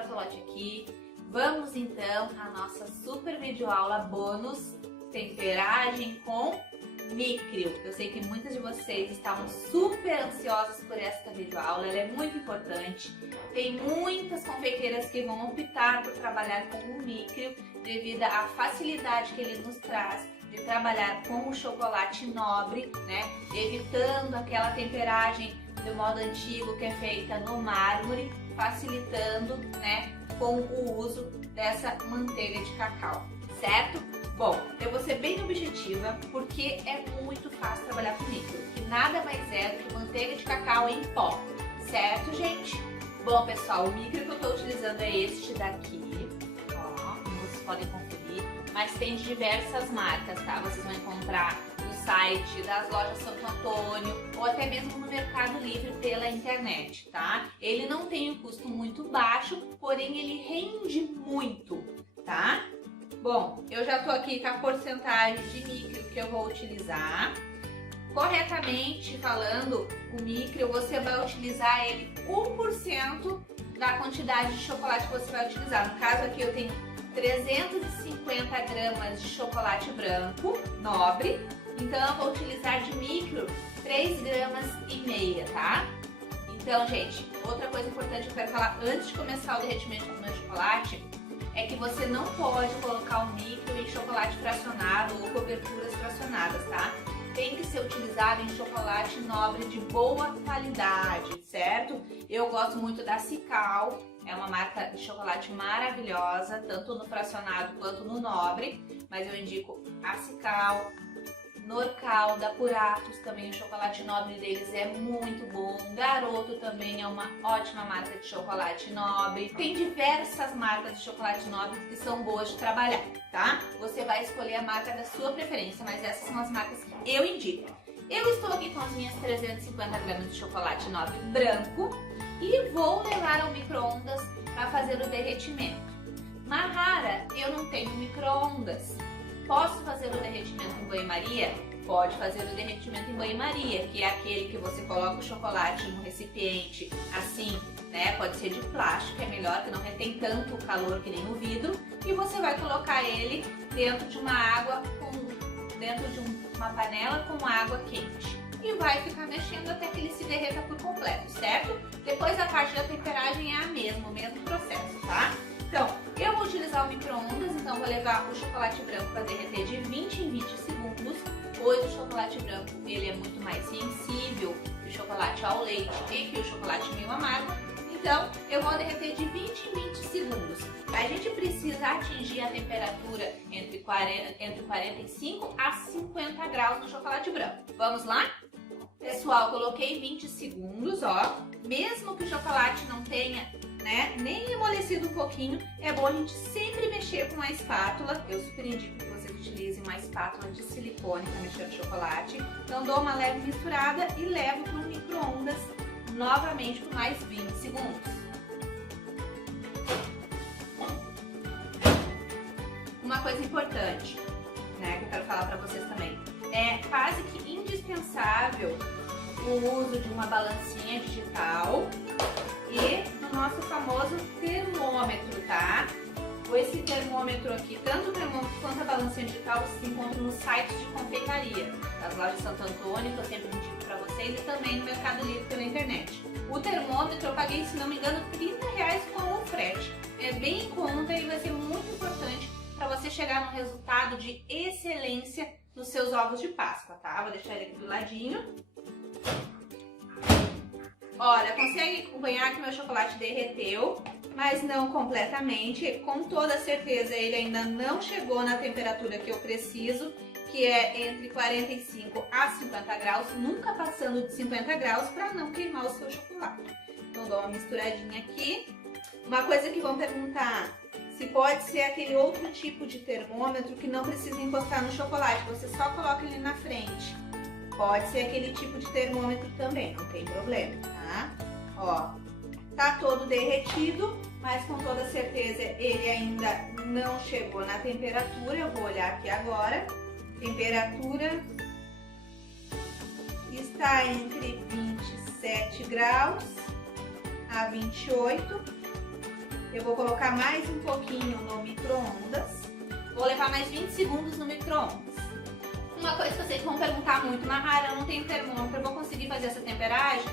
Bortolotti aqui. Vamos então à nossa super videoaula bônus temperagem com micrio. Eu sei que muitas de vocês estavam super ansiosas por esta videoaula, ela é muito importante. Tem muitas confeiteiras que vão optar por trabalhar com o micrio devido à facilidade que ele nos traz de trabalhar com o chocolate nobre, né? Evitando aquela temperagem do modo antigo que é feita no mármore, facilitando, né, com o uso dessa manteiga de cacau, certo? Bom, eu vou ser bem objetiva porque é muito fácil trabalhar com micrio, que nada mais é do que manteiga de cacau em pó, certo, gente? Bom, pessoal, o micrio que eu estou utilizando é este daqui, ó, como vocês podem conferir, mas tem de diversas marcas, tá? Vocês vão encontrar no site das lojas Santo Antônio ou até mesmo no Mercado Livre pela internet, tá? Ele não tem um custo muito baixo, porém ele rende muito, tá? Bom, eu já tô aqui com a porcentagem de micrio que eu vou utilizar. Corretamente falando, o micrio você vai utilizar ele 1% da quantidade de chocolate que você vai utilizar. No caso aqui eu tenho 350 gramas de chocolate branco nobre, então eu vou utilizar de micrio 3,5 gramas, tá? Então, gente, outra coisa importante que eu quero falar antes de começar o derretimento do meu chocolate é que você não pode colocar o micrio em chocolate fracionado ou coberturas fracionadas, tá? Tem que ser utilizado em chocolate nobre de boa qualidade, certo? Eu gosto muito da Cical, é uma marca de chocolate maravilhosa, tanto no fracionado quanto no nobre, mas eu indico a Cical, Norcal, da Puratos, também o chocolate nobre deles é muito bom. Garoto também é uma ótima marca de chocolate nobre. Tem diversas marcas de chocolate nobre que são boas de trabalhar, tá? Você vai escolher a marca da sua preferência, mas essas são as marcas que eu indico. Eu estou aqui com as minhas 350 gramas de chocolate nobre branco e vou levar ao micro-ondas para fazer o derretimento. Mahara, eu não tenho micro-ondas. Posso fazer o derretimento em banho-maria? Pode fazer o derretimento em banho-maria, que é aquele que você coloca o chocolate num recipiente assim, né? Pode ser de plástico, é melhor, que não retém tanto o calor que nem o vidro. E você vai colocar ele dentro de uma água, dentro de uma panela com água quente. E vai ficar mexendo até que ele se derreta por completo, certo? Depois a parte da temperagem é a mesma, o mesmo processo, tá? Então, eu vou utilizar o micro-ondas, então vou levar o chocolate branco para derreter de 20 em 20 segundos, pois o chocolate branco ele é muito mais sensível que o chocolate ao leite e que o chocolate meio amargo, então eu vou derreter de 20 em 20 segundos. A gente precisa atingir a temperatura entre 45 a 50 graus no chocolate branco. Vamos lá? Pessoal, coloquei 20 segundos, ó. Mesmo que o chocolate não tenha, né, nem amolecido um pouquinho, é bom a gente sempre mexer com a espátula. Eu super indico que vocês utilizem uma espátula de silicone para mexer no chocolate. Então dou uma leve misturada e levo para o micro-ondas novamente por mais 20 segundos. Uma coisa importante, né, que eu quero falar para vocês também, é quase que indispensável o uso de uma balancinha digital e do nosso famoso termômetro, tá? Esse termômetro aqui, tanto o termômetro quanto a balancinha digital, se encontram no site de confeitaria das lojas Santo Antônio, que eu sempre indico para vocês, e também no Mercado Livre pela internet. O termômetro eu paguei, se não me engano, R$30 com o frete. É bem em conta e vai ser muito importante para você chegar num resultado de excelência nos seus ovos de Páscoa, tá? Vou deixar ele aqui do ladinho. Olha, consegue acompanhar que meu chocolate derreteu, mas não completamente. Com toda certeza ele ainda não chegou na temperatura que eu preciso, que é entre 45 a 50 graus, nunca passando de 50 graus para não queimar o seu chocolate. Então dou uma misturadinha aqui. Uma coisa que vão perguntar, se pode ser aquele outro tipo de termômetro que não precisa encostar no chocolate, você só coloca ele na frente. Pode ser aquele tipo de termômetro também, não tem problema, tá? Ó, tá todo derretido, mas com toda certeza ele ainda não chegou na temperatura. Eu vou olhar aqui agora. Temperatura está entre 27 graus a 28. Eu vou colocar mais um pouquinho no micro-ondas. Vou levar mais 20 segundos no micro-ondas. Uma coisa que vocês vão perguntar muito, Mahara, eu não tenho termômetro, eu vou conseguir fazer essa temperagem?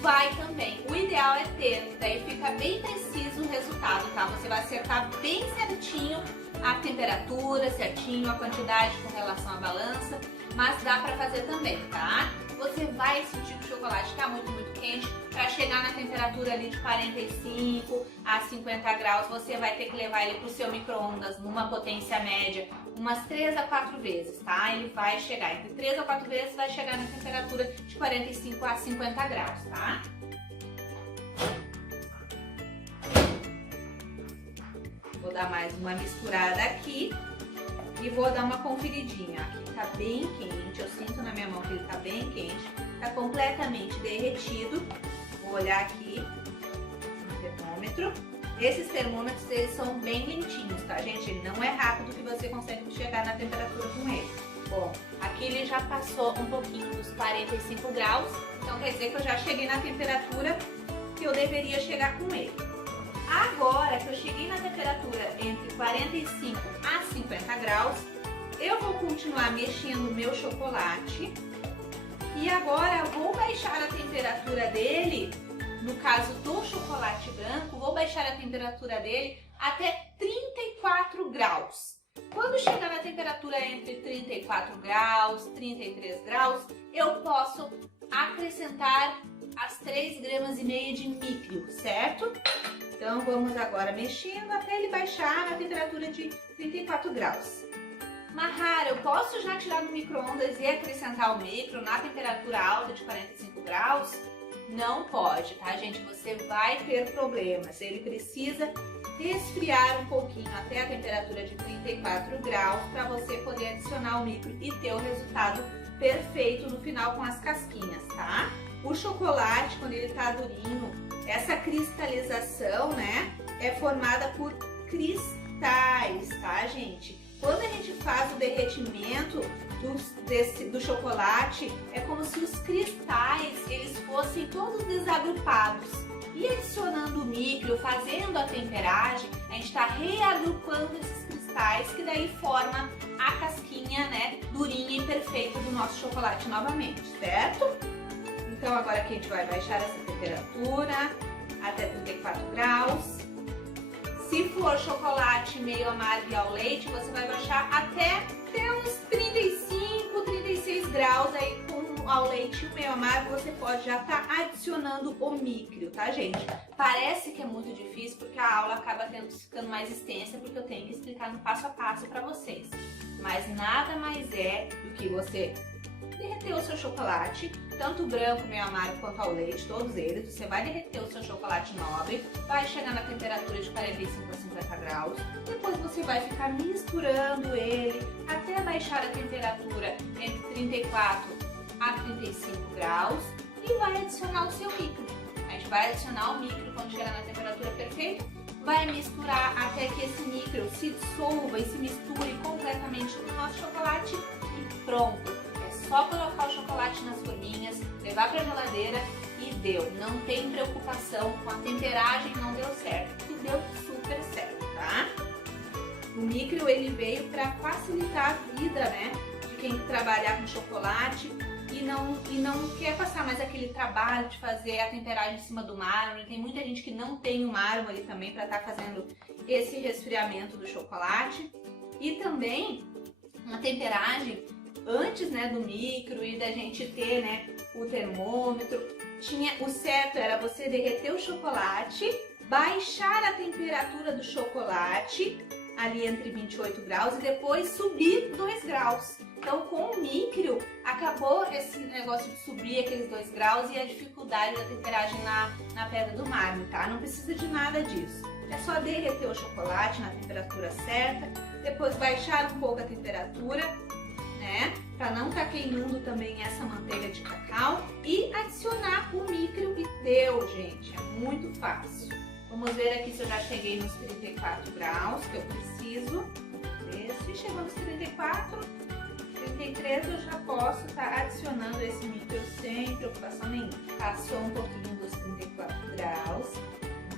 Vai também. O ideal é ter, daí fica bem preciso o resultado, tá? Você vai acertar bem certinho a temperatura, certinho a quantidade com relação à balança, mas dá pra fazer também, tá? Você vai sentir que o chocolate tá muito quente, para chegar na temperatura ali de 45 a 50 graus, você vai ter que levar ele pro seu micro-ondas numa potência média umas 3 a 4 vezes, tá? Ele vai chegar, entre 3 a 4 vezes vai chegar na temperatura de 45 a 50 graus, tá? Vou dar mais uma misturada aqui e vou dar uma conferidinha. Aqui tá bem quente, eu sinto na minha mão que ele tá bem quente, tá completamente derretido. Vou olhar aqui no termômetro. Esses termômetros, eles são bem lentinhos, tá, gente? Ele não é rápido que você consegue chegar na temperatura com ele. Bom, aqui ele já passou um pouquinho dos 45 graus, então quer dizer que eu já cheguei na temperatura que eu deveria chegar com ele. Agora que eu cheguei na temperatura entre 45 a 50 graus, eu vou continuar mexendo o meu chocolate. E agora eu vou baixar a temperatura dele, no caso do chocolate branco, vou baixar a temperatura dele até 34 graus. Quando chegar na temperatura entre 34 graus, 33 graus, eu posso acrescentar as 3,5 gramas de micro, certo? Então vamos agora mexendo até ele baixar na temperatura de 34 graus. Mahara, eu posso já tirar do micro-ondas e acrescentar o micro na temperatura alta de 45 graus? Não pode, tá, gente? Você vai ter problemas. Ele precisa resfriar um pouquinho até a temperatura de 34 graus para você poder adicionar o micro e ter o resultado perfeito no final com as casquinhas, tá? O chocolate, quando ele tá durinho, essa cristalização, né, é formada por cristais, tá, gente? Quando a gente faz o derretimento do chocolate, é como se os cristais eles fossem todos desagrupados. E adicionando o micro, fazendo a temperagem, a gente está reagrupando esses cristais, que daí forma a casquinha, né, durinha e perfeita do nosso chocolate novamente, certo? Então agora aqui a gente vai baixar essa temperatura até 34 graus. Se for chocolate meio amargo e ao leite, você vai baixar até uns 35, 36 graus. Aí com ao leite e meio amargo você pode já estar adicionando o micro, tá, gente? Parece que é muito difícil porque a aula acaba ficando mais extensa porque eu tenho que explicar no passo a passo para vocês. Mas nada mais é do que você derreter o seu chocolate, tanto o branco, meio amargo quanto ao leite, todos eles. Você vai derreter o seu chocolate nobre, vai chegar na temperatura de 45 a 50 graus. Depois você vai ficar misturando ele até baixar a temperatura entre 34 a 35 graus e vai adicionar o seu micro. A gente vai adicionar o micro quando chegar na temperatura perfeita, vai misturar até que esse micro se dissolva e se misture completamente no nosso chocolate e pronto. Só colocar o chocolate nas forminhas, levar para a geladeira e deu. Não tem preocupação com a temperagem, não deu certo, que deu super certo, tá? O micro ele veio para facilitar a vida, né, de quem trabalhar com chocolate e não quer passar mais aquele trabalho de fazer a temperagem em cima do mármore. Tem muita gente que não tem o mármore também para estar fazendo esse resfriamento do chocolate. E também uma temperagem antes, né, do micro e da gente ter, né, o termômetro, o certo era você derreter o chocolate, baixar a temperatura do chocolate ali entre 28 graus e depois subir 2 graus. Então com o micro acabou esse negócio de subir aqueles 2 graus e a dificuldade da temperagem na pedra do mármore, tá? Não precisa de nada disso. É só derreter o chocolate na temperatura certa, depois baixar um pouco a temperatura, né, para não estar queimando também essa manteiga de cacau e adicionar o micro e deu, gente, é muito fácil. Vamos ver aqui se eu já cheguei nos 34 graus que eu preciso. Se chegou nos 34, 33 eu já posso estar adicionando esse micro sem preocupação nenhuma. Passou um pouquinho dos 34 graus,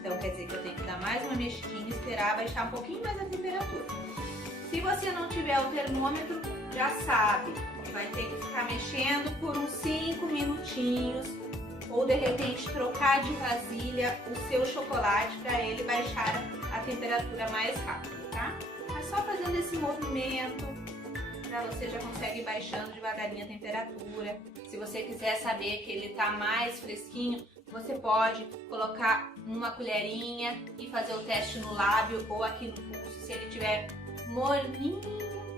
Então quer dizer que eu tenho que dar mais uma mexidinha e esperar baixar um pouquinho mais a temperatura. Se você não tiver o termômetro, já sabe, vai ter que ficar mexendo por uns 5 minutinhos ou de repente trocar de vasilha o seu chocolate para ele baixar a temperatura mais rápido, tá? Mas só fazendo esse movimento, você já consegue ir baixando devagarinho a temperatura. Se você quiser saber que ele tá mais fresquinho, você pode colocar uma colherinha e fazer o teste no lábio ou aqui no pulso. Se ele tiver morninho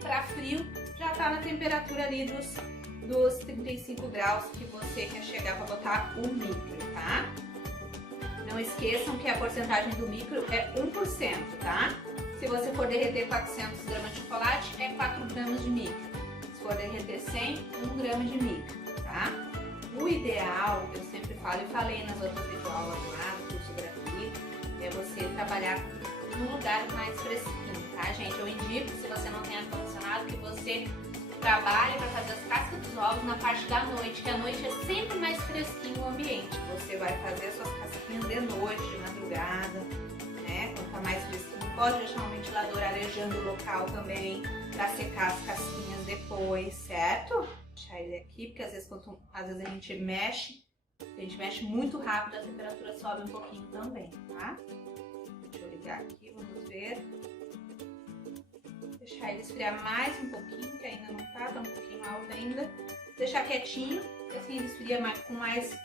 para frio, já tá na temperatura ali dos 35 graus que você quer chegar para botar o micro, tá? Não esqueçam que a porcentagem do micro é 1%, tá? Se você for derreter 400 gramas de chocolate, é 4 gramas de micro. Se for derreter 100, 1 grama de micro, tá? O ideal, eu sempre falo e falei nas outras videoaulas lá do curso gratuito, é você trabalhar num lugar mais fresquinho, tá, gente? Eu indico, se você não tem ar-condicionado, que você trabalhe para fazer as cascas dos ovos na parte da noite, que a noite é sempre mais fresquinho o ambiente. Você vai fazer as suas casquinhas de noite, de madrugada, né? Quando tá mais fresquinho. Pode deixar um ventilador arejando o local também, para secar as casquinhas depois, certo? Vou deixar ele aqui, porque às vezes a gente mexe muito rápido, a temperatura sobe um pouquinho também, tá? Deixa eu ligar aqui, vamos ver. Deixar ele esfriar mais um pouquinho, que ainda não tá um pouquinho alto ainda. Deixar quietinho, que assim ele esfria com mais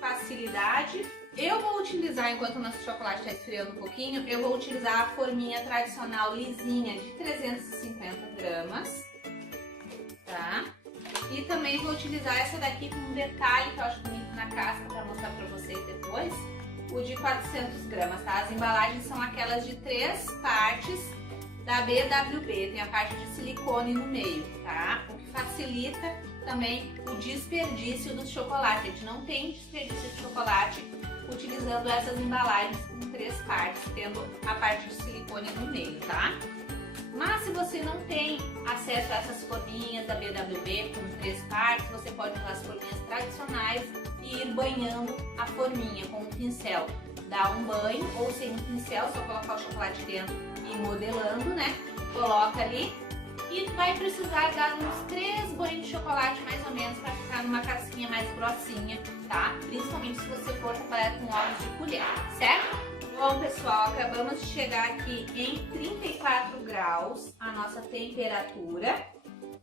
facilidade. Eu vou utilizar, enquanto o nosso chocolate está esfriando um pouquinho, eu vou utilizar a forminha tradicional lisinha de 350 gramas, tá? E também vou utilizar essa daqui com um detalhe que eu acho bonito na casca para mostrar para vocês depois, o de 400 gramas, tá? As embalagens são aquelas de 3 partes da BWB, tem a parte de silicone no meio, tá? O que facilita também o desperdício do chocolate. A gente não tem desperdício de chocolate utilizando essas embalagens com 3 partes, tendo a parte de silicone no meio, tá? Mas se você não tem acesso a essas forminhas da BWB com 3 partes, você pode usar as forminhas tradicionais e ir banhando a forminha com um pincel. Dá um banho ou sem um pincel, só colocar o chocolate dentro e ir modelando, né? Coloca ali e vai precisar dar uns 3 banhos de chocolate mais ou menos para ficar numa casquinha mais grossinha, tá? Principalmente se você for trabalhar com ovos de colher, certo? Bom, pessoal, acabamos de chegar aqui em 34 graus, a nossa temperatura.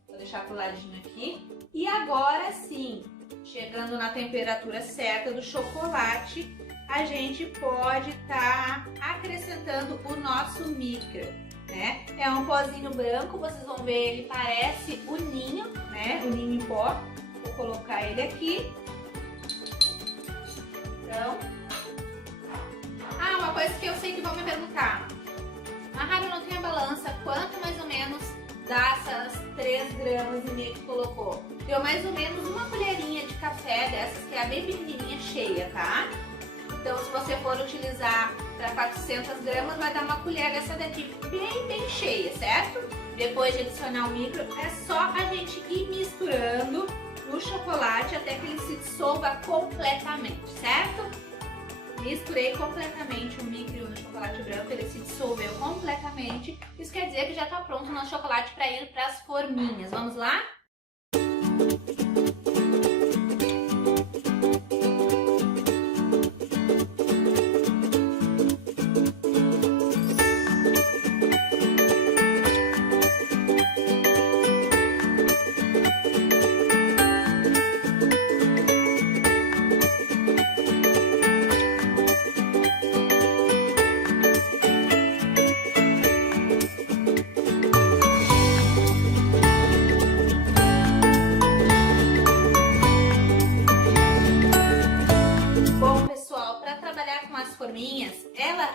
Vou deixar pro ladinho aqui. E agora sim, chegando na temperatura certa do chocolate, a gente pode estar acrescentando o nosso micro, né? É um pozinho branco, vocês vão ver, ele parece o ninho, né? O ninho em pó. Vou colocar ele aqui. Então, uma coisa que eu sei que vão me perguntar. Rádio, não tem a balança, quanto mais ou menos dá essas 3 gramas e meio que colocou? Deu mais ou menos uma colherinha de café dessas, que é a bem pequenininha, cheia, tá? Então, se você for utilizar para 400 gramas, vai dar uma colher dessa daqui bem cheia, certo? Depois de adicionar o micro, é só a gente ir misturando no chocolate até que ele se dissolva completamente, certo? Misturei completamente o micro no chocolate branco, ele se dissolveu completamente. Isso quer dizer que já está pronto o nosso chocolate para ir para as forminhas. Vamos lá?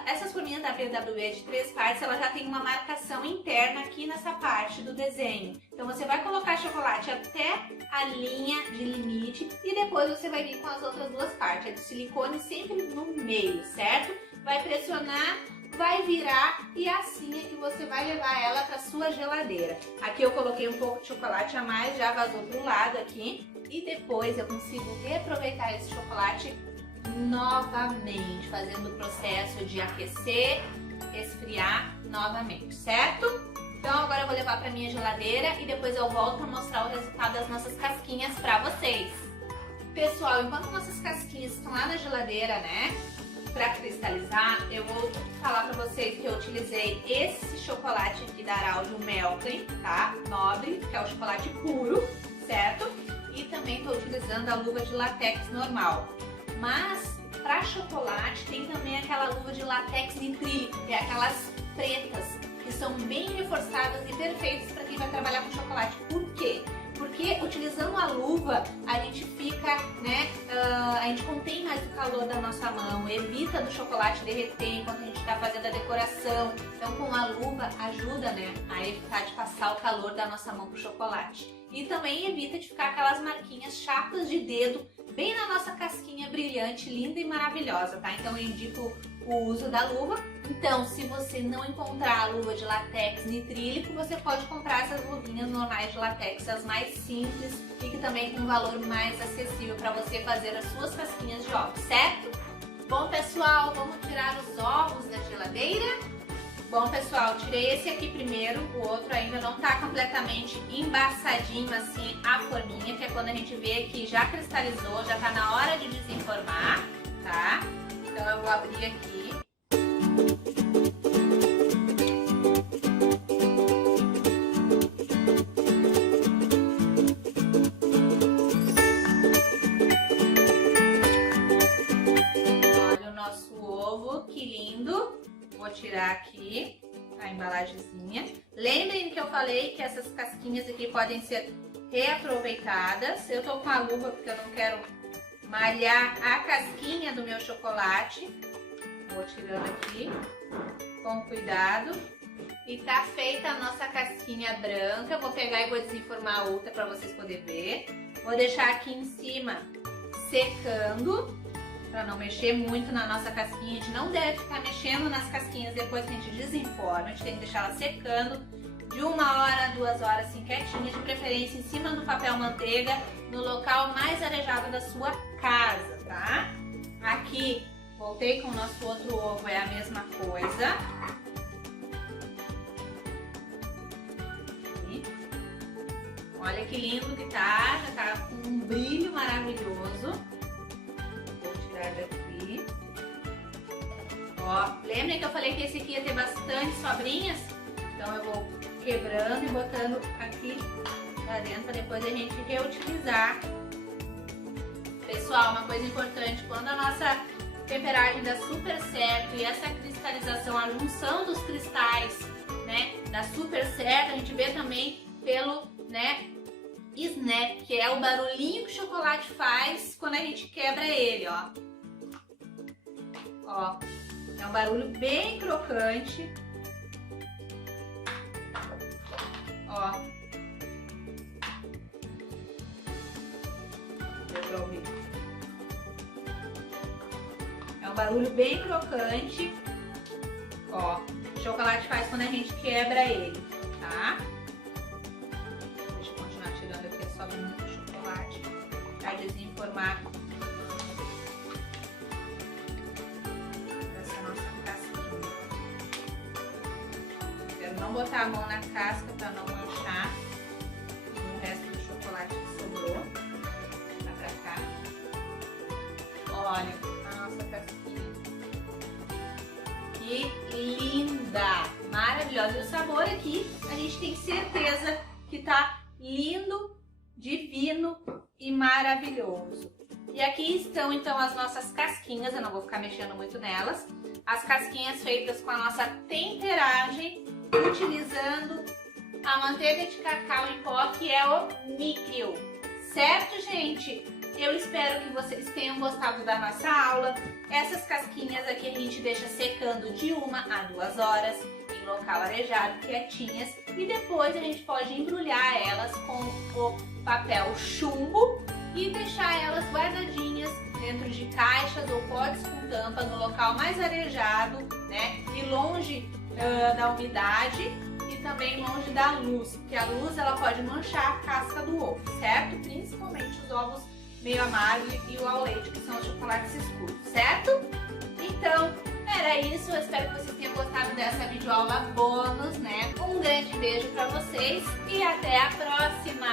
Essas forminhas da BWB de 3 partes, ela já tem uma marcação interna aqui nessa parte do desenho. Então você vai colocar chocolate até a linha de limite e depois você vai vir com as outras 2 partes, a de silicone sempre no meio, certo? Vai pressionar, vai virar e assim é que você vai levar ela para sua geladeira. Aqui eu coloquei um pouco de chocolate a mais, já vazou para um lado aqui e depois eu consigo reaproveitar esse chocolate novamente, fazendo o processo de aquecer, esfriar novamente, certo? Então agora eu vou levar para minha geladeira e depois eu volto para mostrar o resultado das nossas casquinhas para vocês. Pessoal, enquanto nossas casquinhas estão lá na geladeira, né, para cristalizar, eu vou falar para vocês que eu utilizei esse chocolate aqui da Araujo, o Melclean, tá? Nobre, que é o chocolate puro, certo? E também estou utilizando a luva de látex normal. Mas para chocolate tem também aquela luva de látex nitrílico, que é aquelas pretas, que são bem reforçadas e perfeitas para quem vai trabalhar com chocolate. Por quê? Porque utilizando a luva, a gente fica, né, a gente contém mais o calor da nossa mão, evita do chocolate derreter enquanto a gente está fazendo a decoração. Então com a luva ajuda, né, a evitar de passar o calor da nossa mão pro chocolate. E também evita de ficar aquelas marquinhas chatas de dedo bem na nossa casquinha brilhante, linda e maravilhosa, tá? Então eu indico o uso da luva. Então, se você não encontrar a luva de látex nitrílico, você pode comprar essas luvinhas normais de látex, as mais simples e que também com um valor mais acessível para você fazer as suas casquinhas de ovos, certo? Bom, pessoal, vamos tirar os ovos da geladeira? Bom, pessoal, tirei esse aqui primeiro, o outro ainda não tá completamente embaçadinho assim a forminha, que é quando a gente vê que já cristalizou, já tá na hora de desenformar, tá? Então eu vou abrir aqui. Olha o nosso ovo, que lindo! Vou tirar aqui a embalagenzinha. Lembrem que eu falei que essas casquinhas aqui podem ser reaproveitadas. Eu tô com a luva porque eu não quero malhar a casquinha do meu chocolate. Vou tirando aqui com cuidado. E tá feita a nossa casquinha branca. Vou pegar e vou desenformar a outra para vocês poderem ver. Vou deixar aqui em cima secando, para não mexer muito na nossa casquinha. A gente não deve ficar mexendo nas casquinhas depois que a gente desenforma. A gente tem que deixar ela secando de 1 hora, 2 horas assim quietinha, de preferência em cima do papel manteiga, no local mais arejado da sua casa, tá? Aqui, voltei com o nosso outro ovo, é a mesma coisa. Aqui. Olha que lindo que tá, já tá com um brilho maravilhoso. Aqui. Ó, lembrem que eu falei que esse aqui ia ter bastante sobrinhas? Então eu vou quebrando e botando aqui pra dentro para depois a gente reutilizar. Pessoal, uma coisa importante, quando a nossa temperagem dá super certo e essa cristalização, a junção dos cristais, né, dá super certo, a gente vê também pelo, né, snap, que é o barulhinho que o chocolate faz quando a gente quebra ele, ó. Ó, é um barulho bem crocante. Ó. Deu pra ouvir. É um barulho bem crocante. Ó, o chocolate faz quando a gente quebra ele, tá? Deixa eu continuar tirando aqui a sobrinha do chocolate pra desenformar essa nossa casquinha. Quero não botar a mão na casca pra não manchar o resto do chocolate que sobrou. Tá pra cá. Olha a nossa casquinha. Que linda! Maravilhosa! E o sabor aqui, a gente tem certeza que tá lindo, divino e maravilhoso. E aqui estão então as nossas casquinhas, eu não vou ficar mexendo muito nelas. As casquinhas feitas com a nossa temperagem, utilizando a manteiga de cacau em pó, que é o Micrio. Certo, gente? Eu espero que vocês tenham gostado da nossa aula. Essas casquinhas aqui a gente deixa secando de 1 a 2 horas em local arejado, quietinhas. E depois a gente pode embrulhar elas com o papel chumbo e deixar elas guardadinhas dentro de caixas ou potes com tampa no local mais arejado, né? E longe da umidade e também longe da luz, porque a luz ela pode manchar a casca do ovo, certo? Principalmente os ovos meio amargo e o ao leite, que são os chocolates escuros, certo? Então, era isso. Eu espero que vocês tenham gostado dessa videoaula bônus, né? Um grande beijo pra vocês e até a próxima!